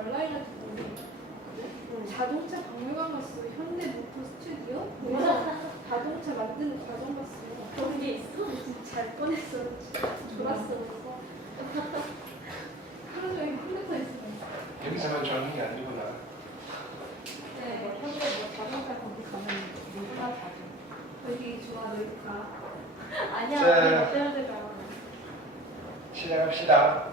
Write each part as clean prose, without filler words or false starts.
말라이라도 모르겠어. 자동차 박물관 갔어. 현대 모터 스튜디오? 자동차 만드는 과정 봤어. 그런 게 있어? 잘 뻔했어. 졸았어. 그래서 하루 종일 컴퓨터 있어. 여기서만 저는 게 아니구나. 네, 현대 뭐 자동차 거기 가면 누구나 가죠. 거기 좋아, 놀까? 아니야, 자. 어때야 되나. 시작합시다.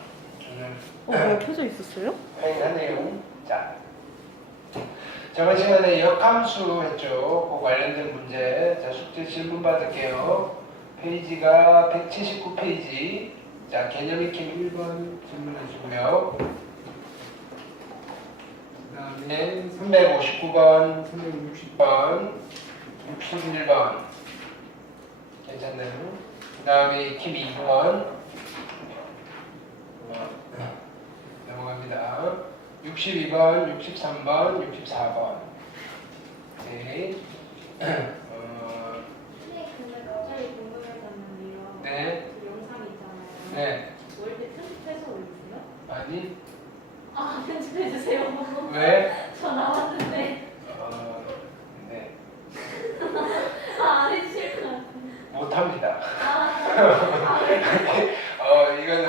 오늘 뭐야 켜져 있었어요? 강의한 내용. 자, 저번 시간에 역함수 했죠. 그 관련된 문제. 자, 숙제 질문 받을게요. 페이지가 179페이지. 자, 개념 익힘 1번 질문해 주고요. 그 다음에 359번, 360번, 61번. 괜찮나요? 그 다음에 익힘 2번. 넘어갑니다. 62번, 63번, 64번. 네. 선생님, 근데 갑자기 궁금해졌는데요. 네. 그 영상 있잖아요. 네. 올 때 편집해서 올리세요? 아니. 아, 편집해주세요. 왜? 저 나왔는데. 네. 안 해주실 것 같아요. 못합니다. 왜? 이거는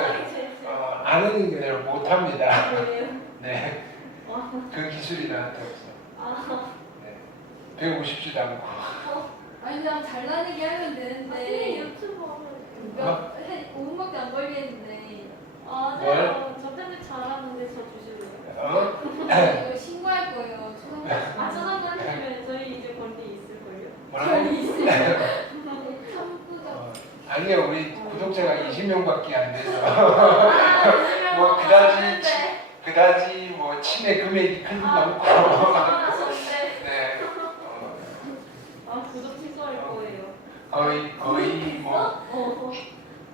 아는 게 아니라 못합니다. 왜요? 네. 와. 그 기술이 나한테 없어. 네. 배우고 싶지도 않고. 아니, 그냥 잘라내기 하면 선생님 되는데. 유튜버. 5분밖에 안 걸리는데. 맞아요. 저 편집 잘하는데 저 주실래요? 이거 신고할 거예요. 아, 초등학생이면 저희 이제 권리 있을걸요? 뭐라고? 권리 있어요. 참고자. 아니요, 우리 구독자가 20명밖에 안 돼서. 뭐 그다지 그다지 뭐 침해 금액이 크지 않고. 잘하셨는데. 네. 구독 취소할 거예요. 거의 뭐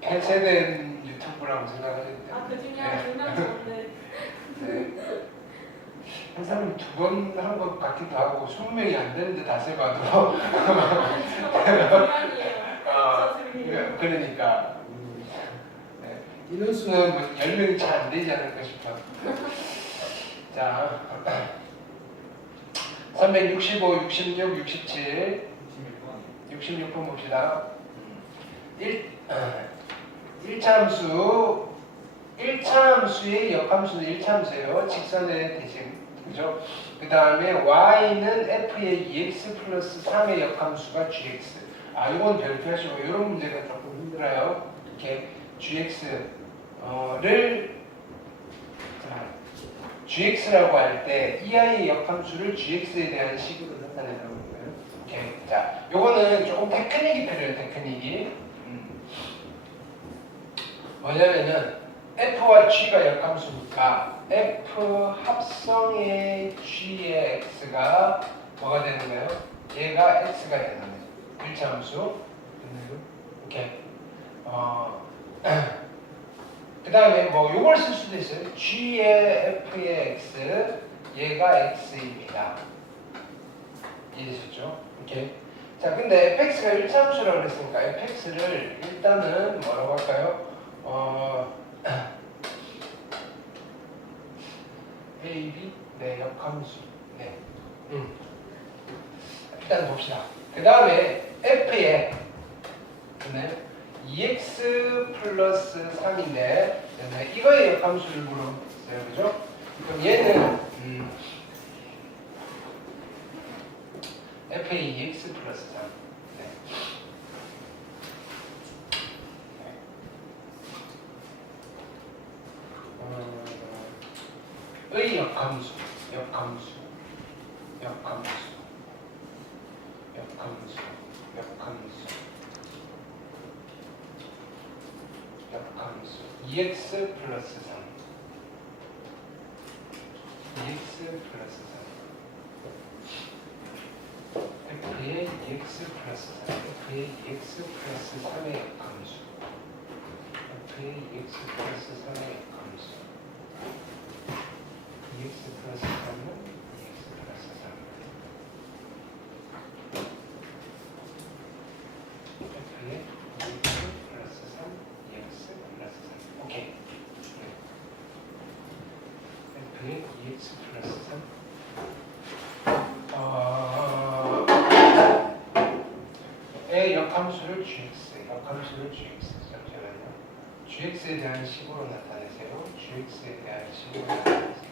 폐쇄된 유튜브라고 생각하는데. 그 중에 한 2명 정도. 네. 한 사람이 2번 한 것 같기도 하고 20명이 안 되는데 다 세봐도. 그러니까 네. 인원수는 뭐 10명이 잘 안 되지 않을까 싶어. 자, 365, 66, 67, 66번 봅시다. 1차함수의 역함수는 1차함수예요. 직선의 대칭. 그죠? 그 다음에 y는 f의 2x 플러스 3의 역함수가 gx. 이건 별표 하시고, 이런 문제가 조금 힘들어요. 이렇게 gx라고 할 때 이하의 역함수를 gx에 대한 식으로 나타내는 거예요. 오케이. 자, 요거는 조금 테크닉이 필요해요. 테크닉이. 뭐냐면은 f와 g가 역함수니까 f 합성의 g의 x가 뭐가 되는 거예요? 얘가 x가 되는 거예요. 1차 함수. 오케이. 그 다음에 뭐 요걸 쓸 수도 있어요. g의 f의 x, 얘가 x입니다. 이해되셨죠? 오케이. 자, 근데 fx가 1차 함수라고 그랬으니까 fx를 일단은 뭐라고 할까요? a, b, 네, 역함수. 네. 일단 봅시다. 그 다음에 f의 2x 플러스 3인데 이거의 역함수를 물어봤어요. 그죠? 그럼 얘는 f의 2x 플러스 3. 네. 의 역함수, 역함수, 역함수, 역함수, 역함수, 역함수 2x 플러스 3 2x 플러스 3 f의 2x 플러스 3 f의 2x 플러스 3의 역함수 f의 2x 플러스 3의 역함수 2x 플러스 3은 2x 플러스 3 f의 2x 플러스 3 2x 플러스 3 오케이. F의 2x 플러스 3 의 역함수를 gx 잠시만요. gx에 대한 식으로 나타내세요. gx에 대한 식으로 나타내세요.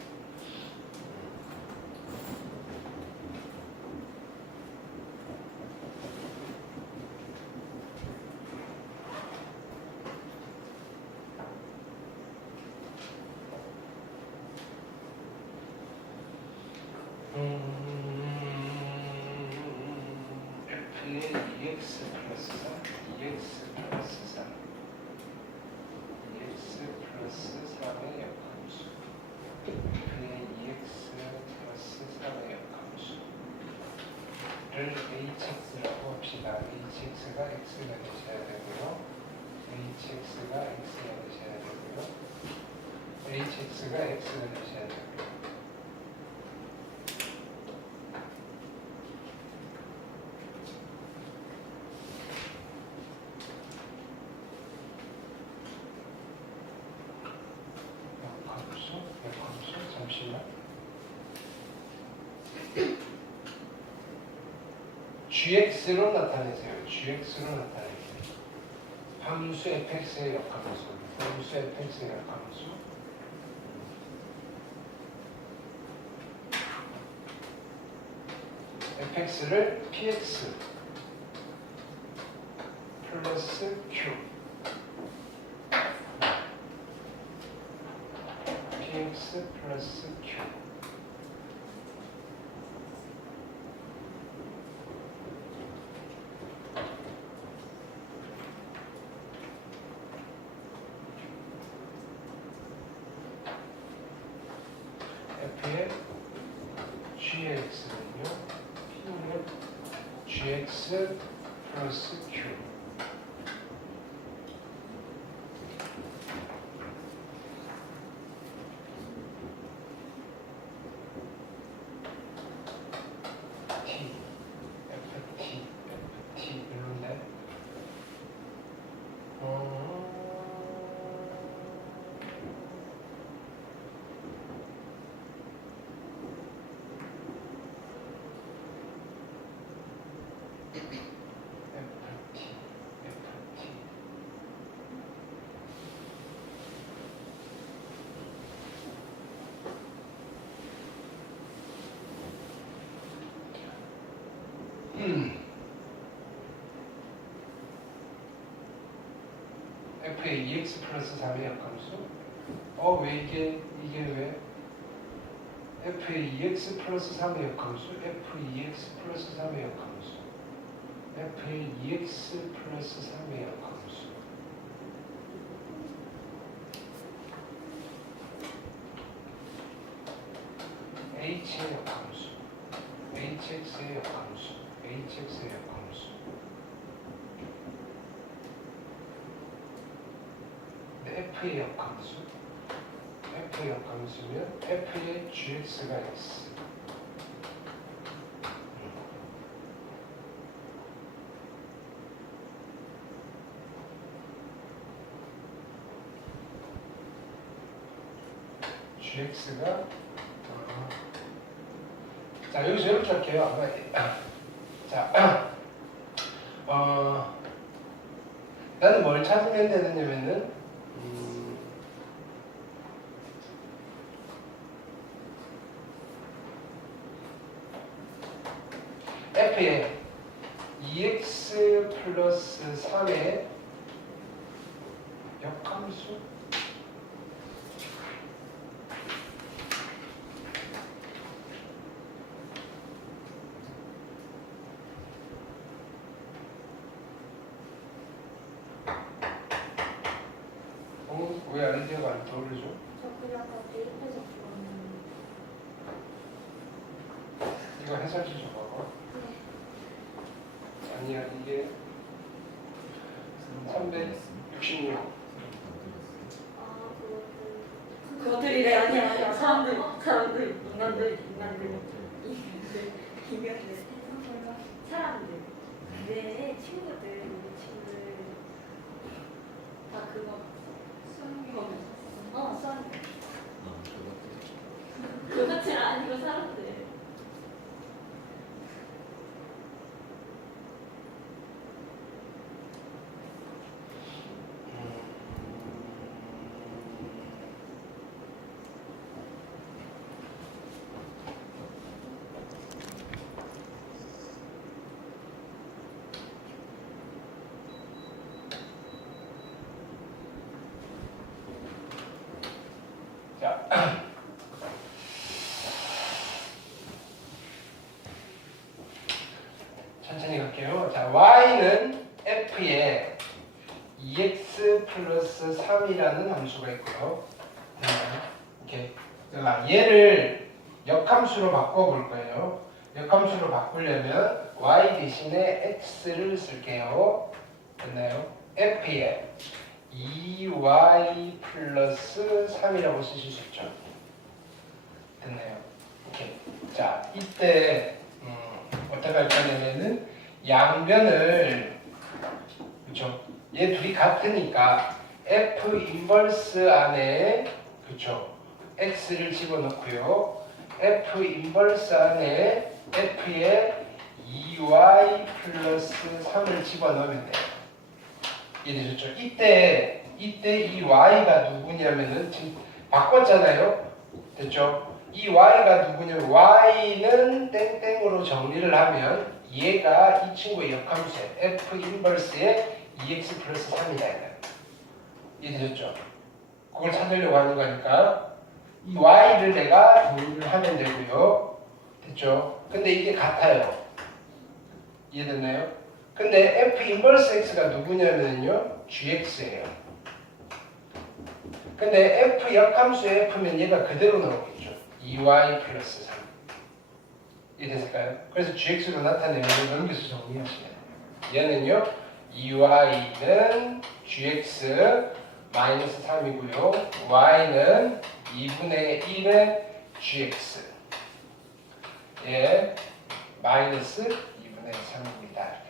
F의 2x 플러스 3 2x 플러스 3 2x 플러스 3의 역함수 F의 2x 플러스 3의 역함수를 hx라고 합시다. hx가 x가 되셔야 되고요. hx가 x가 되셔야 되고요. hx가 x가 되셔야 되고요. 역함수 잠시만. gx로 나타내세요. gx로 나타내세요. 함수 fx의 역함수. 함수 fx의 역함수. fx를 px 플러스 q px 플러스 q f의 gx는요 p는 gx 플러스 q ft 이런데 f의 2x 플러스 3의 역함수 왜 이게 왜 f의 2x 플러스 3의 역함수 f2x 플러스 3의 역함수 f의 2x 플러스 3의 역함수 h의 역함수 hx의 역함수 hx의 역함수 f의 역함수 f의 역함수면 f의 gx가 x gx가 자 여기서 이렇게 할게요. 아마 자 나는 뭘 찾으면 되느냐면은 f의 2x 플러스 3의 역함수 왜 아이디어가 안 떠오르죠? 저 그냥 아까 대입해서 들었는데. 이거 해설지 좀 봐봐. 아니야 이게 366 그것들이래. 아니야. 사람들 인간들 사람들 내 친구들 우리 친구들 다 그거 수학이 수학 자, 천천히 갈게요. 자, y는 f에 2x 플러스 3이라는 함수가 있고요. 이렇게 자, 얘를 역함수로 바꿔볼 거예요. 역함수로 바꾸려면 y 대신에 x를 쓸게요. 됐나요? f에 2y 플러스 3이라고 쓰실 수 있죠. 됐나요? 오케이. 자, 이때 어떻게 할 거냐면은 양변을 그쵸? 얘 둘이 같으니까 f 인버스 안에 그쵸? x를 집어넣고요. f 인버스 안에 f에 2y 플러스 3을 집어넣으면 돼요. 이해되셨죠? 이때 이 y가 누구냐면은 지금 바꿨잖아요. 됐죠? 이 y가 누구냐면 y는 땡땡으로 정리를 하면 얘가 이 친구의 역함수에 f 인버스에 2x 플러스 3이다. 이해되셨죠? 그걸 찾으려고 하는 거니까 이 y를 내가 정리를 하면 되고요. 됐죠? 근데 이게 같아요. 이해됐나요? 근데 f 인버스 x가 누구냐면요 gx예요. 근데 f 역함수의 f면 얘가 그대로 나오겠죠. 2y 플러스 3. 이해됐을까요? 그래서 gx로 나타내면 넘겨서 정리하시면 돼요. 얘는요 2y는 gx 마이너스 3이고요. y는 2분의 1의 gx 예 마이너스 2분의 3입니다.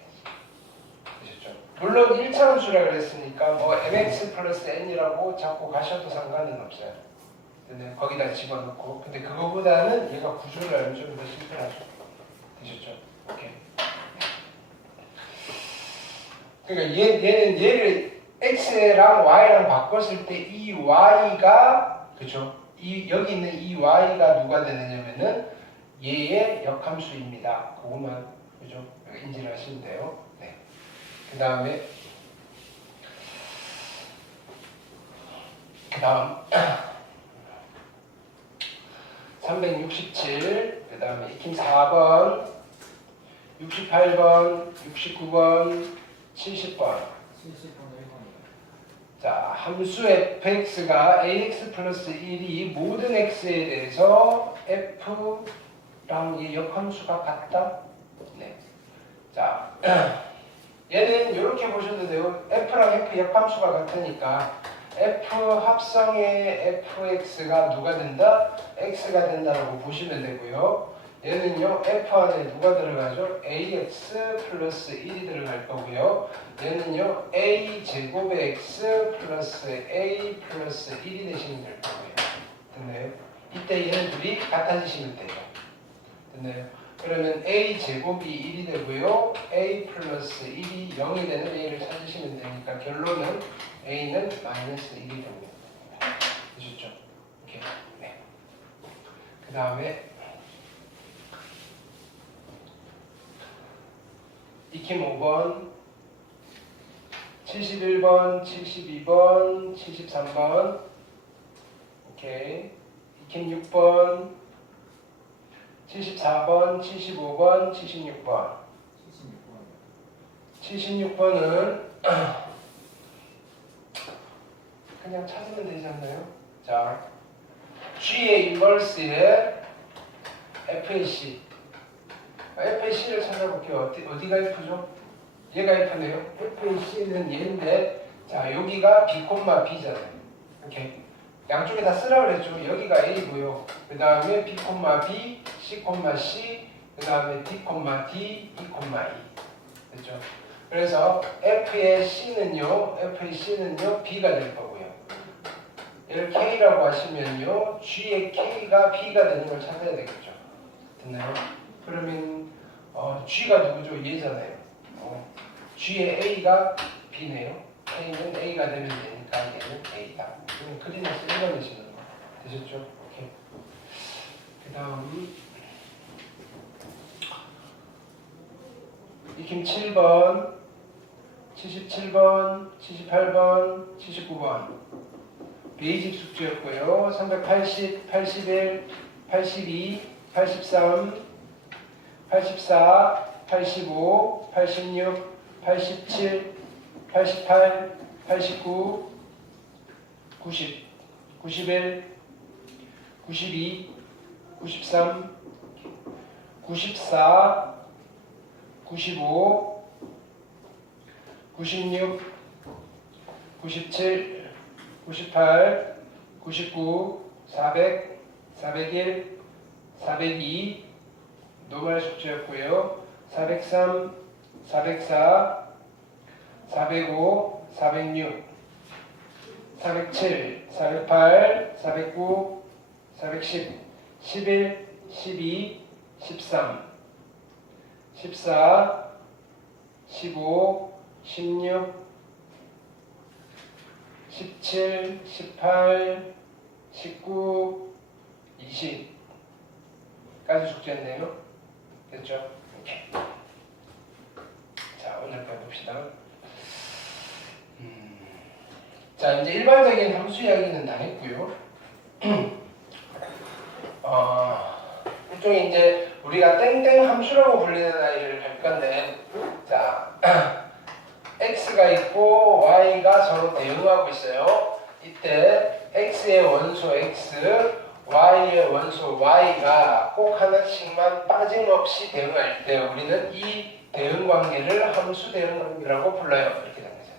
되셨죠? 물론 1차 함수라 그랬으니까 뭐 mx 플러스 n이라고 자꾸 가셔도 상관은 없어요. 근데 거기다 집어넣고 근데 그거보다는 얘가 구조를 알면 좀 더 심플하죠. 되셨죠? 오케이. 그러니까 얘는 얘를 x랑 y랑 바꿨을 때 이 y가 그죠? 여기 있는 이 y가 누가 되느냐면은 얘의 역함수입니다. 그것만 그죠? 인지를 하시면 돼요. 네. 그 다음 367, 그 다음에 익힘 4번, 68번, 69번, 70번. 70번을 1번이요. 자, 함수 fx가 ax 플러스 1이 모든 x에 대해서 f랑 이 역함수가 같다. 네. 자, 얘는 이렇게 보셔도 돼요. f랑 f 역함수가 같으니까 f 합성의 fx가 누가 된다? x가 된다라고 보시면 되고요. 얘는요 f 안에 누가 들어가죠? ax 플러스 1이 들어갈 거고요. 얘는요 a 제곱의 x 플러스 a 플러스 1이 되시면 될 거고요. 됐나요? 이때 얘는 둘이 같아지시면 돼요. 됐나요? 그러면 a 제곱이 1이 되고요. a 플러스 1이 0이 되는 a를 찾으시면 되니까 결론은 a는 마이너스 1이 됩니다. 되셨죠? 오케이. 네. 그 다음에 익힘 5번, 71번, 72번, 73번. 오케이. 익힘 6번, 74번, 75번, 76번. 76번이요. 76번은 그냥 찾으면 되지 않나요? 자, G의 인버스에 F의 C. F의 C를 찾아볼게요. 어디가 F죠? 얘가 F네요. F의 C는 얘인데, 자, 여기가 B, B잖아요. 이렇게. 양쪽에 다 쓰라고 그랬죠. 여기가 A고요. 그 다음에 B, B, C, C, 그 다음에 D, D, E, E. 됐죠? 그래서 F의 C는요, B가 될 거고요. 얘를 K라고 하시면요, G의 K가 B가 되는 걸 찾아야 되겠죠. 됐나요? 그러면 G가 누구죠? 얘잖아요. G의 A가 B네요. A는 A가 되면 되니까 얘는 A다. 그럼 그림에서 읽어내시는 거. 되셨죠? 오케이. 그 다음 익힘 7번, 77번, 78번, 79번. 베이직 숙제였고요. 380, 81, 82, 83, 84, 85, 86, 87, 88, 89, 90, 91, 92, 93, 94, 95, 96, 97, 98, 99, 400, 401, 402 노말 숙제였고요. 403, 404, 405, 406, 407, 408, 409, 410, 11, 12, 13, 14, 15, 16, 17, 18, 19, 20까지 숙제했네요. 됐죠? 이렇게. 자, 오늘 해봅시다. 자, 이제 일반적인 함수 이야기는 다 했고요. 일종의 이제 우리가 땡땡 함수라고 불리는 아이를 할 건데, 자, x가 있고 y가 서로 대응하고 있어요. 이때 x의 원소 x, y의 원소 y가 꼭 하나씩만 빠짐없이 대응할 때 우리는 이 대응 관계를 함수 대응 관계라고 불러요. 이렇게 되는 거죠.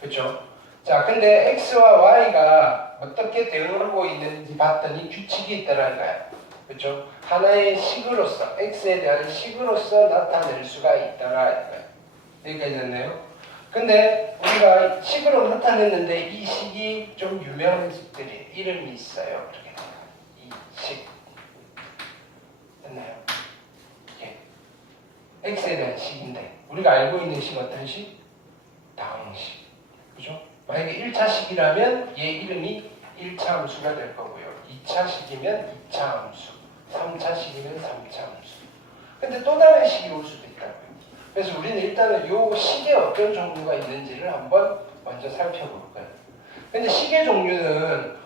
그렇죠? 자, 근데 x와 y가 어떻게 대응하고 있는지 봤더니 규칙이 있다는 거예요. 그렇죠? 하나의 식으로서 x에 대한 식으로서 나타낼 수가 있다라. 여기까지 됐네요. 근데 우리가 식으로 나타냈는데 이 식이 좀 유명한 식들이 이름이 있어요. 이렇게 돼요. 이 식. 됐나요? 예. x에 대한 식인데 우리가 알고 있는 식 어떤 식? 다항식. 그죠? 만약에 1차 식이라면 얘 이름이 1차 함수가 될 거고요. 2차 식이면 2차 함수. 3차 식이면 3차 함수. 근데 또 다른 식이 올 수도 있다고요. 그래서 우리는 일단은 요 식에 어떤 종류가 있는지를 한번 먼저 살펴볼 거예요. 근데 식의 종류는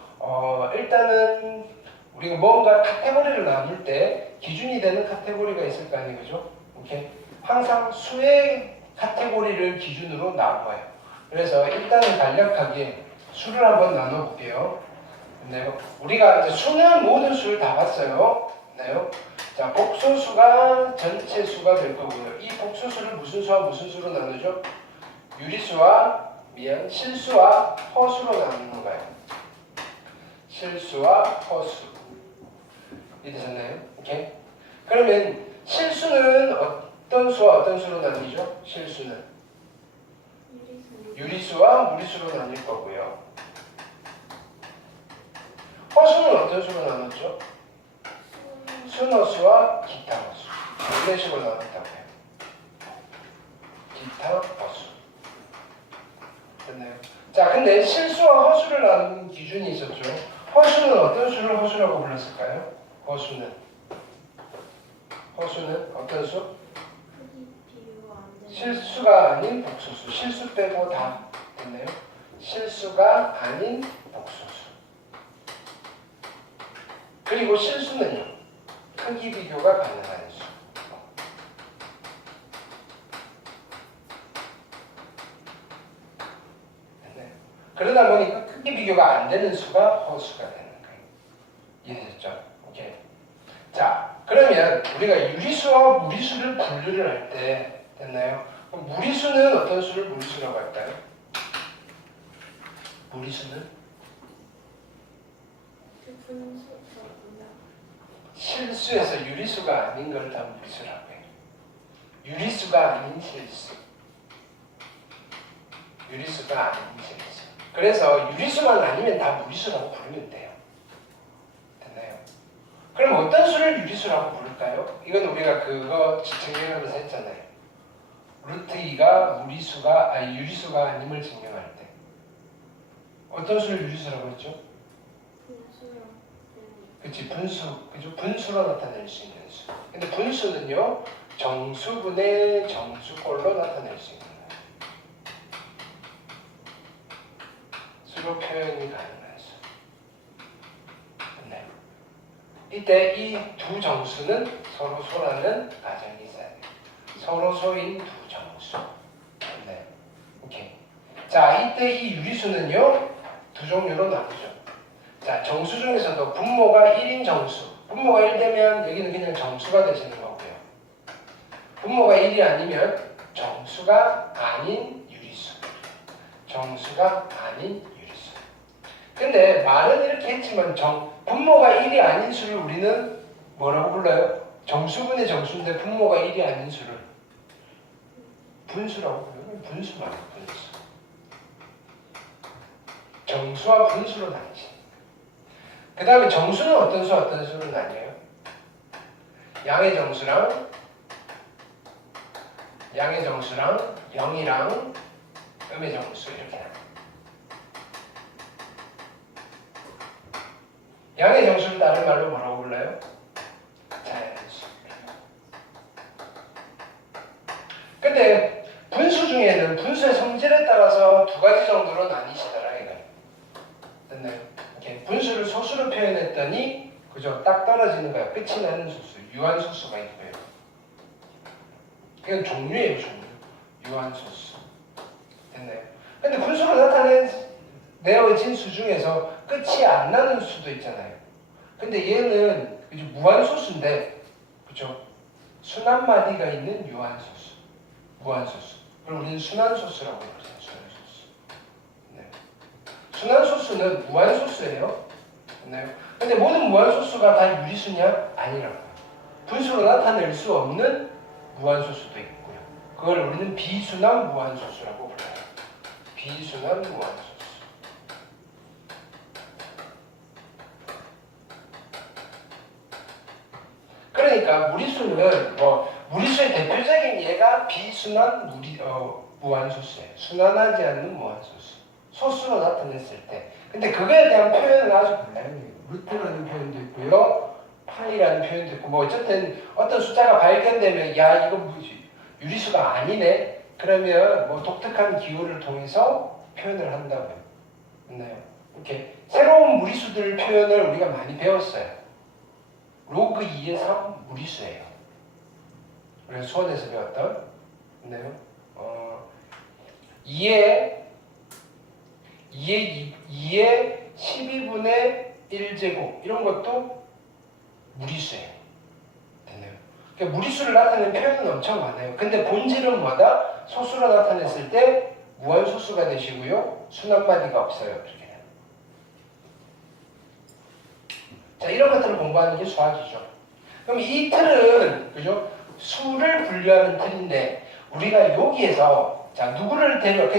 일단은 우리가 뭔가 카테고리를 나눌 때 기준이 되는 카테고리가 있을 거 아니에요, 그죠? 이렇게 항상 수의 카테고리를 기준으로 나눠요. 그래서 일단은 간략하게 수를 한번 나눠볼게요. 네, 우리가 이제 수는 모든 수를 다 봤어요. 네. 자, 복소수가 전체 수가 될 거고요. 이 복소수를 무슨 수와 무슨 수로 나누죠? 실수와 허수로 나누는 거예요. 실수와 허수. 이해되셨나요? 오케이? 그러면 실수는 어떤 수와 어떤 수로 나뉘죠? 실수는 유리수와 무리수로 나뉠 거고요. 허수는 어떤 수로 나눴죠? 순허수와 기타 허수. 이런 식으로 나눴다고 해요. 기타 허수. 됐나요? 자, 근데 실수와 허수를 나누는 기준이 있었죠. 허수는 어떤 수를 허수라고 불렀을까요? 허수는 어떤 수? 실수가 아닌 복소수. 실수 빼고 다 됐나요? 실수가 아닌 복소수. 그리고 실수는요. 크기 비교가 가능한 수. 네. 그러다 보니까 크기 비교가 안 되는 수가 허수가 되는 거예요. 이해되셨죠? 오케이. 자, 그러면 우리가 유리수와 무리수를 분류를 할 때 됐나요? 그럼 무리수는 어떤 수를 무리수라고 할까요? 무리수는? 실수에서 유리수가 아닌 걸 다 무리수라고 해요. 유리수가 아닌 실수. 유리수가 아닌 실수. 그래서 유리수만 아니면 다 무리수라고 부르면 돼요. 됐나요? 그럼 어떤 수를 유리수라고 부를까요? 이건 우리가 그거 증명하면서 했잖아요. 루트 2가 유리수가 아님을 증명할 때 어떤 수를 유리수라고 했죠? 그치, 분수. 그죠? 분수로 나타낼 수 있는 수. 근데 분수는요, 정수분의 정수꼴로 나타낼 수 있는 거예요. 정수로 표현이 가능한 수. 네. 이때 이 두 정수는 서로 소라는 가정이 있어야 돼요. 서로 소인 두 정수. 네. 오케이. 자, 이때 이 유리수는요, 두 종류로 나누죠. 자, 정수 중에서도 분모가 1인 정수. 분모가 1 되면 여기는 그냥 정수가 되시는 거고요. 분모가 1이 아니면 정수가 아닌 유리수. 정수가 아닌 유리수. 근데 말은 이렇게 했지만 분모가 1이 아닌 수를 우리는 뭐라고 불러요? 정수분의 정수인데 분모가 1이 아닌 수를 분수라고 불러요. 분수 말이에요. 분수. 정수와 분수로 나뉘지. 그 다음에 정수는 어떤 수, 어떤 수로 나뉘어요? 양의 정수랑 0이랑 음의 정수 이렇게 나눠요. 양의 정수를 다른 말로 뭐라고 불러요? 자연수. 근데 분수 중에는 분수의 성질에 따라서 두 가지 정도로 나뉘시더라 이거. 됐나요? 이렇게 분수를 소수로 표현했더니 그죠? 딱 떨어지는 거야. 끝이 나는 소수, 유한소수가 있고요. 이건 종류예요, 종류. 유한소수. 됐나요? 근데 분수로 내어진 수 중에서 끝이 안 나는 수도 있잖아요. 근데 얘는 그죠? 무한소수인데, 그죠? 순한마디가 있는 유한소수, 무한소수. 그럼 우리는 순한소수라고 그러죠. 순한소수. 네. 순한소수는 무한소수예요. 됐나요? 근데 모든 무한소수가 다 유리수냐? 아니라고요. 분수로 나타낼 수 없는 무한소수도 있고요. 그걸 우리는 비순한 무한소수라고 불러요. 비순한 무한소수. 그러니까 무리수는 무리수의 대표적인 예가 비순한 무한소수예요. 순환하지 않는 무한소수. 소수로 나타냈을 때. 근데 그거에 대한 표현은 아주 다양해요. 루트라는 표현도 있고요. 파이라는 표현도 있고 어쨌든 어떤 숫자가 발견되면 야 이거 뭐지? 유리수가 아니네. 그러면 독특한 기호를 통해서 표현을 한다고요. 맞나요? 이렇게 새로운 무리수들 표현을 우리가 많이 배웠어요. 로그 2의 3 무리수예요. 우리가 수원에서 배웠던 맞나요? 2의 12분의 1제곱 이런 것도 무리수예요. 됐나요? 그러니까 무리수를 나타내는 표현은 엄청 많아요. 근데 본질은 뭐다? 소수로 나타냈을 때 무한소수가 되시고요. 순한마디가 없어요. 이렇게. 자, 이런 것들을 공부하는 게 수학이죠. 그럼 이 틀은 그죠? 수를 분류하는 틀인데 우리가 여기에서 자 누구를 그냥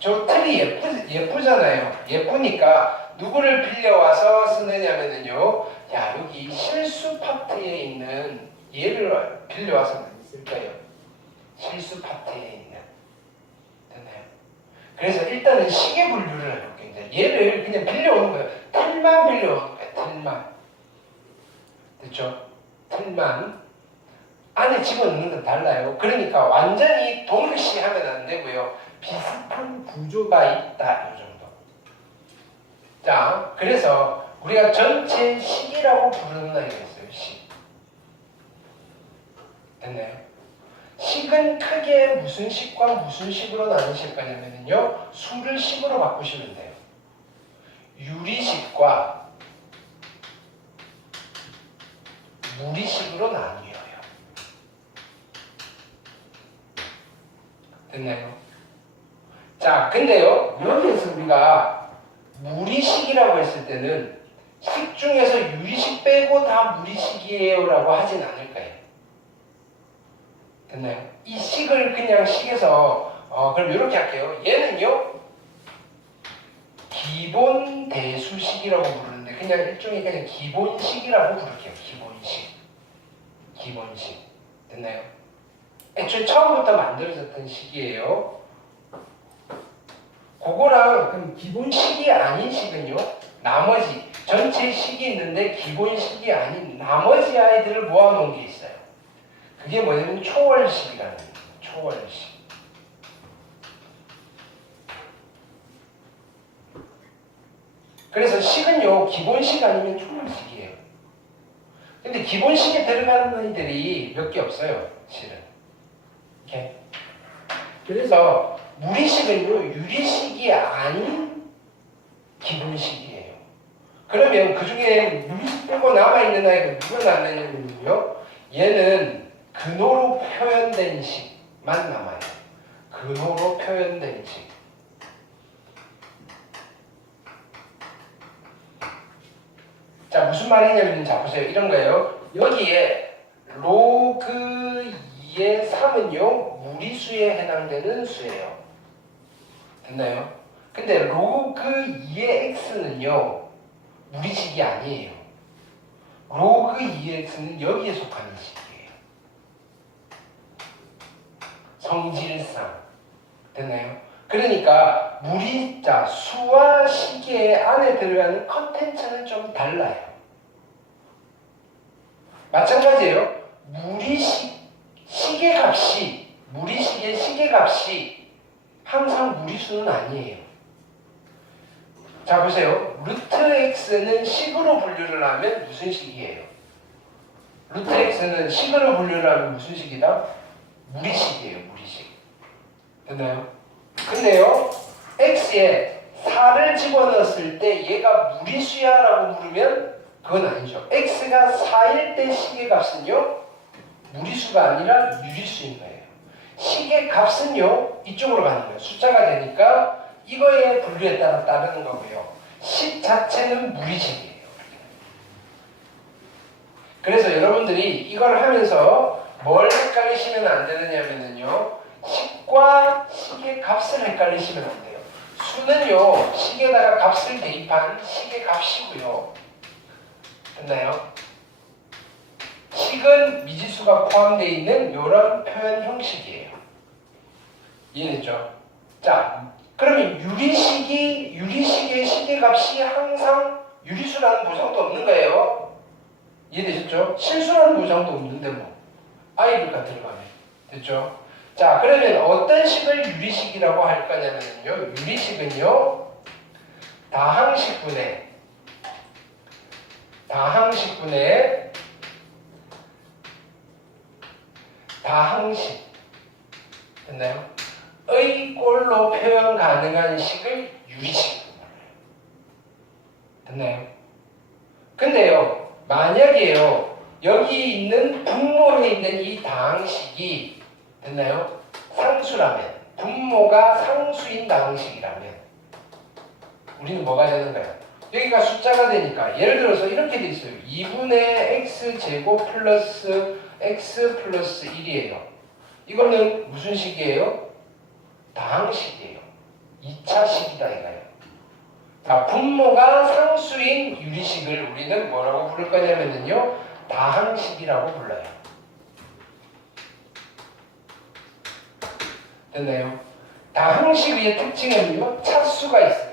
저 틀이 예쁘잖아요. 예쁘니까 누구를 빌려와서 쓰느냐면요. 야 여기 실수 파트에 있는 얘를 빌려와서 많이 쓸까요? 실수 파트에 있는. 됐나요? 그래서 일단은 시계 분류를 해볼게요. 얘를 그냥 빌려오는 거예요. 틀만 빌려오는 거예요. 틀만. 됐죠? 틀만. 안에 집어넣는 건 달라요. 그러니까 완전히 동일시하면 안 되고요. 비슷한 구조가 있다. 이 정도. 자, 그래서 우리가 전체 식이라고 부른다 이랬어요. 식. 됐나요? 식은 크게 무슨 식과 무슨 식으로 나누실 거냐면요. 수를 식으로 바꾸시면 돼요. 유리식과 무리식으로 나뉘어요. 됐나요? 자, 근데요, 여기에서 우리가 무리식이라고 했을 때는 식 중에서 유리식 빼고 다 무리식이에요 라고 하진 않을 거예요. 됐나요? 이 식을 그냥 식에서 그럼 이렇게 할게요. 얘는요 기본 대수식이라고 부르는데 그냥 일종의 그냥 기본식이라고 부를게요. 기본식 됐나요? 애초에 처음부터 만들어졌던 식이에요. 그거랑 그럼 기본식이 아닌 식은요 나머지 전체 식이 있는데 기본식이 아닌 나머지 아이들을 모아놓은 게 있어요. 그게 뭐냐면 초월식이라는 거예요. 초월식. 그래서 식은요 기본식 아니면 초월식이에요. 근데 기본식에 들어가는 아이들이 몇 개 없어요 실은. 이렇게. 그래서 무리식은요 유리식이 아닌 기본식이에요. 그러면 그 중에 무리식 빼고 남아있는 아이가 누가 남아있냐면요 얘는 근호로 표현된 식만 남아요. 근호로 표현된 식. 자 무슨 말이냐면 자 보세요 이런 거예요. 여기에 로그 2의 3은요 무리수에 해당되는 수예요. 됐나요? 근데 로그 2의 x는요 무리식이 아니에요. 로그 2의 x는 여기에 속하는 식이에요. 성질상. 됐나요? 그러니까 무리자 수와 시계 안에 들어가는 컨텐츠는 좀 달라요. 마찬가지예요. 무리식의 시계값이 항상 무리수는 아니에요. 자 보세요. 루트 x는 식으로 분류를 하면 무슨 식이에요? 루트 x는 식으로 분류를 하면 무슨 식이다? 무리식이에요. 무리식. 됐나요? 근데요 x에 4를 집어넣었을 때 얘가 무리수야 라고 물으면 그건 아니죠. x가 4일 때 시계값은요 무리수가 아니라 유리수인 거예요. 시계값은요 이쪽으로 가는 거예요. 숫자가 되니까 이거의 분류에 따라 따르는 거고요. 식 자체는 무리식이에요. 그래서 여러분들이 이걸 하면서 뭘 헷갈리시면 안 되느냐면요 식과 식의 값을 헷갈리시면 안 돼요. 수는요 식에다가 값을 대입한 식의 값이고요. 됐나요? 식은 미지수가 포함되어 있는 이런 표현 형식이에요. 이해됐죠? 자 그러면 유리식의 식의 값이 항상 유리수라는 보장도 없는 거예요. 이해되셨죠? 실수라는 보장도 없는데 뭐 i가 들어가면 됐죠? 자 그러면 어떤 식을 유리식이라고 할 거냐면요 유리식은요 다항식분의 다항식 됐나요? 의 꼴로 표현 가능한 식을 유리식이라고 불러요. 됐나요? 근데요 만약에요 여기 있는 분모에 있는 이 다항식이 됐나요? 상수라면 분모가 상수인 다항식이라면 우리는 뭐가 되는 거예요? 여기가 숫자가 되니까 예를 들어서 이렇게 돼 있어요. 2분의 x제곱 플러스 x 플러스 1이에요. 이거는 무슨 식이에요? 다항식이에요. 2차 식이다 이거예요. 자, 분모가 상수인 유리식을 우리는 뭐라고 부를 거냐면요 다항식이라고 불러요. 됐나요? 다항식의 특징은요 차수가 있어요.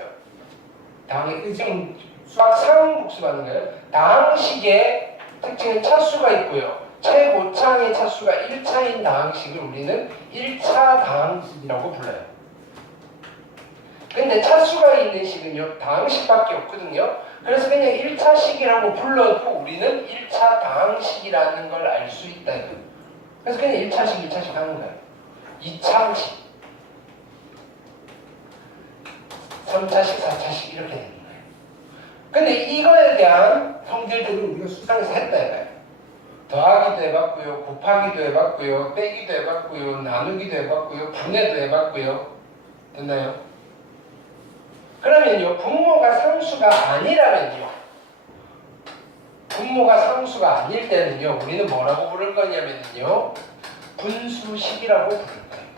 지금 수학 상응 복습하는 거예요. 다항식의 특징은 차수가 있고요. 최고차의 차수가 1차인 다항식을 우리는 1차 다항식이라고 불러요. 근데 차수가 있는 식은요 다항식밖에 없거든요. 그래서 그냥 1차식이라고 불러도 우리는 1차 다항식이라는 걸 알 수 있다. 그래서 그냥 1차식 하는 거예요. 2차식, 3차식, 4차식 이렇게 되는 거예요. 근데 이거에 대한 성질들을 우리가 수상에서 했다 이거예요. 더하기도 해봤고요, 곱하기도 해봤고요, 빼기도 해봤고요, 나누기도 해봤고요, 분해도 해봤고요. 됐나요? 그러면요 분모가 상수가 아니라면요 분모가 상수가 아닐 때는요 우리는 뭐라고 부를 거냐면요 분수식이라고 부를 거예요.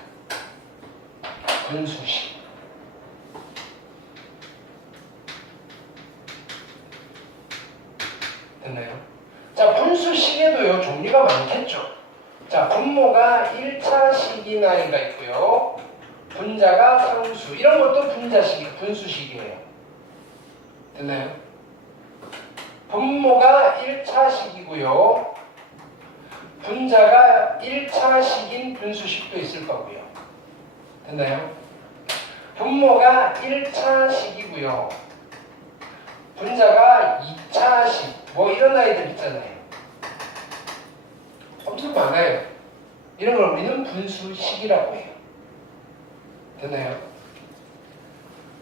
분수식. 됐나요? 자 분수식에도요 종류가 많겠죠. 자 분모가 1차식이나이가 있고요 분자가 상수 이런 것도 분수식이에요. 됐나요? 분모가 1차식이고요. 분자가 1차식인 분수식도 있을 거고요. 됐나요? 분모가 1차식이고요. 분자가 2차식 뭐 이런 아이들 있잖아요. 엄청 많아요. 이런 걸 우리는 분수식이라고 해요. 됐나요?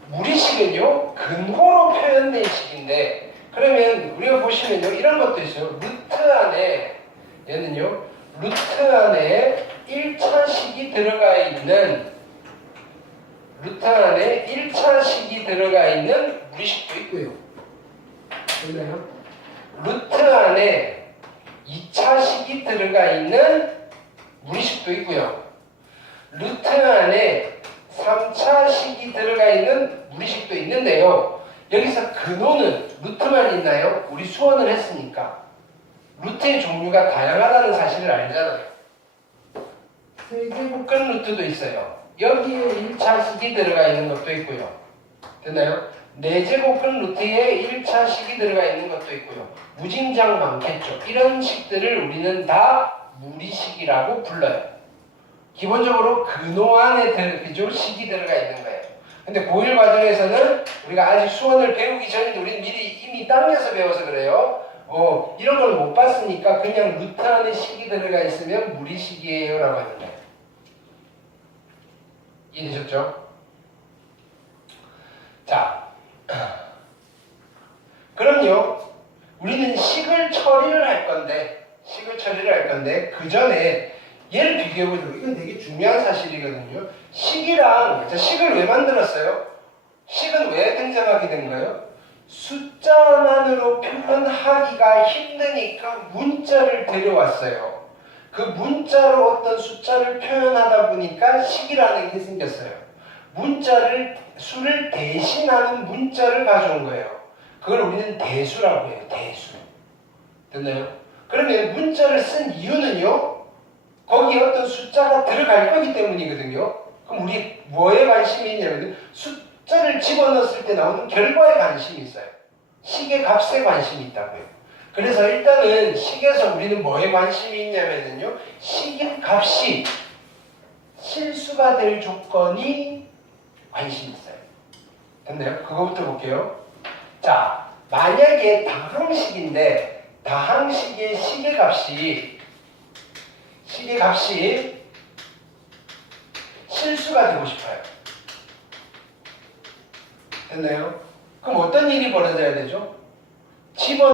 무리식은요 근호로 표현된 식인데, 그러면 우리가 보시면요 이런 것도 있어요. 루트 안에 얘는요 루트 안에 1차식이 들어가 있는 루트 안에 1차식이 들어가 있는 무리식도 있고요. 됐나요? 루트 안에 2차식이 들어가 있는 무리식도 있고요. 루트 안에 3차식이 들어가 있는 무리식도 있는데요. 여기서 근호는 루트만 있나요? 우리 수원을 했으니까 루트의 종류가 다양하다는 사실을 알잖아요. 세제곱근 루트도 있어요. 여기에 1차식이 들어가 있는 것도 있고요. 됐나요? 4제곱근 루트에 1차식이 들어가 있는 것도 있고요. 무진장 많겠죠. 이런 식들을 우리는 다 무리식이라고 불러요. 기본적으로 근호 안에 그죠? 식이 들어가 있는 거예요. 근데 고1 과정에서는 우리가 아직 수원을 배우기 전인데 우리는 미리 이미 당겨서 배워서 그래요. 이런 걸 못 봤으니까 그냥 루트 안에 식이 들어가 있으면 무리식이에요 라고 하는 거예요. 이해되셨죠? 자, 그럼요. 우리는 식을 처리를 할 건데 그 전에 얘를 비교해보도록. 이건 되게 중요한 사실이거든요. 식을 왜 만들었어요? 식은 왜 등장하게 된 거예요? 숫자만으로 표현하기가 힘드니까 문자를 데려왔어요. 그 문자로 어떤 숫자를 표현하다 보니까 식이라는 게 생겼어요. 수를 대신하는 문자를 가져온 거예요. 그걸 우리는 대수라고 해요. 대수. 됐나요? 그러면 문자를 쓴 이유는요, 거기에 어떤 숫자가 들어갈 거기 때문이거든요. 그럼 우리 뭐에 관심이 있냐면 숫자를 집어넣었을 때 나오는 결과에 관심이 있어요. 식의 값에 관심이 있다고요. 그래서 일단은 식에서 우리는 뭐에 관심이 있냐면요, 식의 값이 실수가 될 조건이 관심이 있어요. 됐나요? 그거부터 볼게요. 자, 만약에 다항식인데 다항식의 식의 값이 실수가 되고 싶어요. 됐나요? 그럼 어떤 일이 벌어져야 되죠? 집어